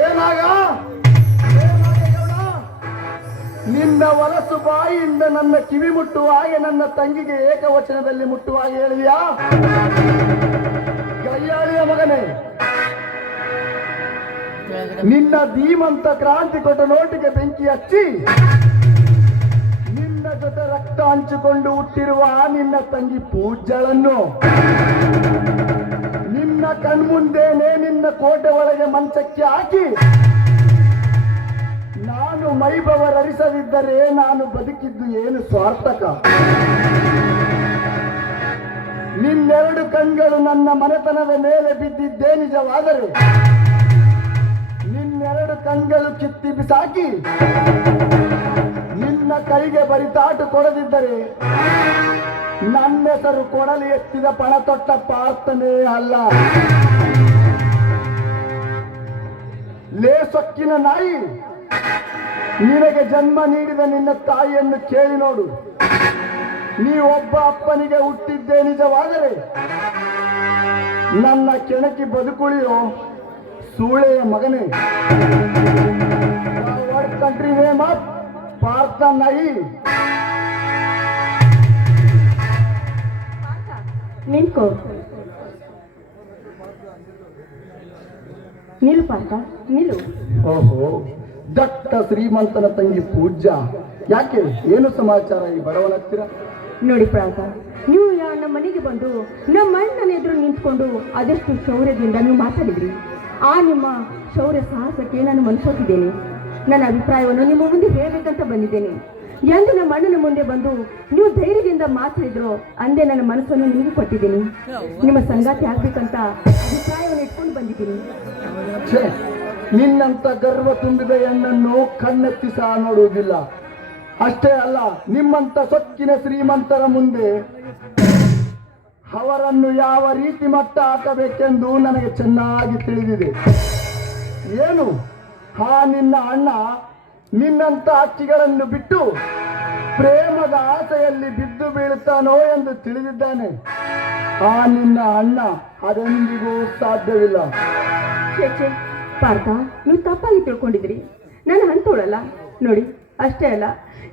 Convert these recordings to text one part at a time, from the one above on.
ಏನಾಗ? ನಿನ್ನ ವಲಸು ಬಾಯಿಯಿಂದ ನನ್ನ ಕಿವಿ ಮುಟ್ಟುವ ಹಾಗೆ ನನ್ನ ತಂಗಿಗೆ ಏಕವಚನದಲ್ಲಿ ಮುಟ್ಟುವ ಹಾಗೆ ಹೇಳಿದ್ಯಾ ಗಯ್ಯಾಳಿಯ ಮಗನೇ, ನಿನ್ನ ಧೀಮಂತ ಕ್ರಾಂತಿ ಕೊಟ್ಟ ನೋಟಿಗೆ ಬೆಂಕಿ ಹಚ್ಚಿ, ನಿನ್ನ ಜೊತೆ ರಕ್ತ ಹಂಚಿಕೊಂಡು ಹುಟ್ಟಿರುವ ನಿನ್ನ ತಂಗಿ ಪೂಜ್ಯಳನ್ನು ಕೋಟೆ ಒಳಗೆ ಮಂಚಕ್ಕೆ ಹಾಕಿ ನಾನು ಮೈಬವರರಿಸದಿದ್ದರೆ ನಾನು ಬದುಕಿದ್ದು ಏನು ಸ್ವಾರ್ಥಕ? ನಿನ್ನೆರಡು ಕಣ್ಗಳು ನನ್ನ ಮನೆತನದ ಮೇಲೆ ಬಿದ್ದಿದ್ದೇ ನಿಜವಾದರೆ ನಿನ್ನೆರಡು ಕಣ್ಗಳು ಕಿತ್ತಿ ಬಿಸಾಕಿ ನಿನ್ನ ಕೈಗೆ ಬರಿತಾಟು ಕೊಡದಿದ್ದರೆ ನನ್ನ ಹೆಸರು ಕೊಡಲಿ ಎತ್ತಿದ ಪಣ ತೊಟ್ಟ ಪಾರ್ಥನೇ ಅಲ್ಲ. ಲೇ ಸೊಕ್ಕಿನ ನಾಯಿ, ನಿನಗೆ ಜನ್ಮ ನೀಡಿದ ನಿನ್ನ ತಾಯಿಯನ್ನು ಕೇಳಿ ನೋಡು. ನೀ ಒಬ್ಬ ಅಪ್ಪನಿಗೆ ಹುಟ್ಟಿದ್ದೆ ನಿಜವಾದರೆ, ನನ್ನ ಕೆಣಕಿ ಬದುಕುಳಿಯೋ ಸೂಳೆಯ ಮಗನೇ. ಕಂಟ್ರಿ ನೇಮ್ ಆಫ್ ಪಾರ್ಥ ನಾಯಿ. ನಿಂತ್ಕೋ. ನಿಲ್ಲು ಪಾರ್ಥ ನಿಲ್ಲು ಓಹೋ ದಟ್ಟ ಶ್ರೀಮಂತನ ತಂಗಿ ಪೂಜಾ ಯಾಕೆ? ಏನು ಸಮಾಚಾರ ಈ ಬಡವನ ಹತ್ತಿರ? ನೋಡಿ ಪ್ರಾಂತ ನೀವು ಯಾ- ನಮ್ಮ ಮನೆಗೆ ಬಂದು ನಮ್ಮ ಅಣ್ಣನ ಎದುರು ನಿಂತ್ಕೊಂಡು ಅದೆಷ್ಟು ಶೌರ್ಯದಿಂದ ನೀವು ಮಾತಾಡಿದ್ರಿ. ಆ ನಿಮ್ಮ ಶೌರ್ಯ ಸಾಹಸಕ್ಕೆ ನಾನು ಮನಸ್ಸೋತಿದ್ದೇನೆ ನನ್ನ ಅಭಿಪ್ರಾಯವನ್ನು ನಿಮ್ಮ ಮುಂದೆ ಹೇಳಬೇಕಂತ ಬಂದಿದ್ದೇನೆ. ಎಂದು ನಮ್ಮ ಅಣ್ಣನ ಮುಂದೆ ಬಂದು ನೀವು ಧೈರ್ಯದಿಂದ ಮಾತಾಡಿದ್ರು, ಅಂದೇ ನನ್ನ ಮನಸ್ಸನ್ನು ನೀವು ಕೊಟ್ಟಿದ್ದೀನಿ. ನಿಮ್ಮ ಸಂಗಾತಿ ಆಗ್ಬೇಕಂತ ಅಭಿಪ್ರಾಯವನ್ನು ಇಟ್ಕೊಂಡು ಬಂದಿದ್ದೀನಿ. ನಿನ್ನಂತ ಗರ್ವ ತುಂಬಿದ ಹೆಣ್ಣನ್ನು ಕಣ್ಣೆತ್ತಿ ಸಹ ನೋಡುವುದಿಲ್ಲ. ಅಷ್ಟೇ ಅಲ್ಲ, ನಿಮ್ಮಂತ ಸೊಕ್ಕಿನ ಶ್ರೀಮಂತರ ಮುಂದೆ ಅವರನ್ನು ಯಾವ ರೀತಿ ಮಟ್ಟ ಹಾಕಬೇಕೆಂದು ನನಗೆ ಚೆನ್ನಾಗಿ ತಿಳಿದಿದೆ. ಏನು? ಆ ನಿನ್ನ ಅಣ್ಣ ನಿನ್ನಂತ ಅಕ್ಕಿಗಳನ್ನು ಬಿಟ್ಟು ಪ್ರೇಮದ ಆಸೆಯಲ್ಲಿ ಬಿದ್ದು ಬೀಳುತ್ತಾನೋ ಎಂದು ತಿಳಿದಿದ್ದಾನೆ. ಆ ನಿನ್ನ ಅಣ್ಣ ಅದೆಂದಿಗೂ ಸಾಧ್ಯವಿಲ್ಲ. ಪಾರ್ಥ ನೀವು ತಪ್ಪಾಗಿ ತಿಳ್ಕೊಂಡಿದ್ರಿ. ನಾನು ಅಂತೋಳಲ್ಲ ನೋಡಿ ಅಷ್ಟೇ ಅಲ್ಲ.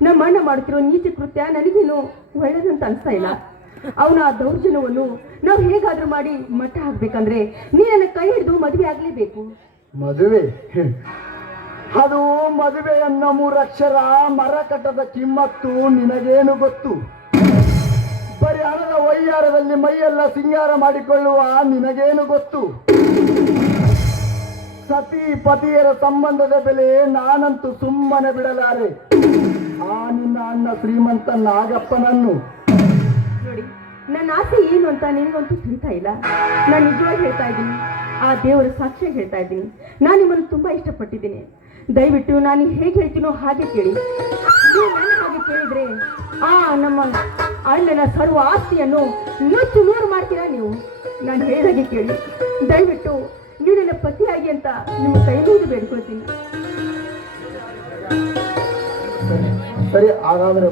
ನಮ್ಮ ಅಣ್ಣ ಮಾಡ್ತಿರೋ ನೀತಿ ಕೃತ್ಯ ನನಗೇನು ಒಳ್ಳೇದಂತ ಅನಿಸ್ತಾ ಇಲ್ಲ. ಅವನ ಆ ದೌರ್ಜನ್ಯವನ್ನು ನಾವು ಹೇಗಾದ್ರೂ ಮಾಡಿ ಮಟ್ಟ ಹಾಕ್ಬೇಕಂದ್ರೆ ನೀನನ್ನು ಕೈ ಹಿಡಿದು ಮದುವೆ ಆಗ್ಲೇಬೇಕು. ಮದುವೆ. ಅದು ಮದುವೆ ಮೂರಕ್ಷರ ಮರ ಕಟ್ಟದ ಕಿಮ್ಮತ್ತು ನಿನಗೇನು ಗೊತ್ತು? ಬರೀ ಹಣದ ವೈಯಾರದಲ್ಲಿ ಮೈಯೆಲ್ಲ ಸಿಂಗಾರ ಮಾಡಿಕೊಳ್ಳುವ ನಿನಗೇನು ಗೊತ್ತು? ಸತಿ ಪತಿಯರ ಸಂಬಂಧದ ಬೆಲೆ ನಾನಂತೂ ಸುಮ್ಮನೆ ಬಿಡಲಾರೆ. ಆ ನಿನ್ನ ಅಣ್ಣ ಶ್ರೀಮಂತ ನಾಗಪ್ಪನನ್ನು. ನೋಡಿ, ನನ್ನ ಆಸೆ ಏನು ಅಂತ ನಿನಗಂತೂ ತಿಳಿತಾ ಇಲ್ಲ. ನಾನು ನಿಜವಾಗಿ ಹೇಳ್ತಾ ಇದ್ದೀನಿ. ಆ ದೇವರ ಸಾಕ್ಷಿ ಹೇಳ್ತಾ ಇದ್ದೀನಿ. ನಾನು ನಿಮ್ಮನ್ನು ತುಂಬಾ ಇಷ್ಟಪಟ್ಟಿದ್ದೀನಿ. ದಯವಿಟ್ಟು ನಾನು ಹೇಗೆ ಹೇಳ್ತೀನೋ ಹಾಗೆ ಕೇಳಿ. ನೀವು ನನ್ನ ಹಾಗೆ ಕೇಳಿದ್ರೆ ಆ ನಮ್ಮ ಅಣ್ಣನ ಸರ್ವ ಆಸ್ತಿಯನ್ನು ನುಚ್ಚು ನೂರು ಮಾಡ್ತೀರಾ ನೀವು? ನಾನು ಹೇಳಿದಾಗೆ ಕೇಳಿ. ದಯವಿಟ್ಟು ನೀವು ನನ್ನ ಪತಿಯಾಗಿ ಅಂತ ನಿಮ್ಮ ಕೈ ಮುಗಿದು ಬೇಡ್ಕೊಳ್ತೀನಿ. ಸರಿ ಹಾಗಾದ್ರೆ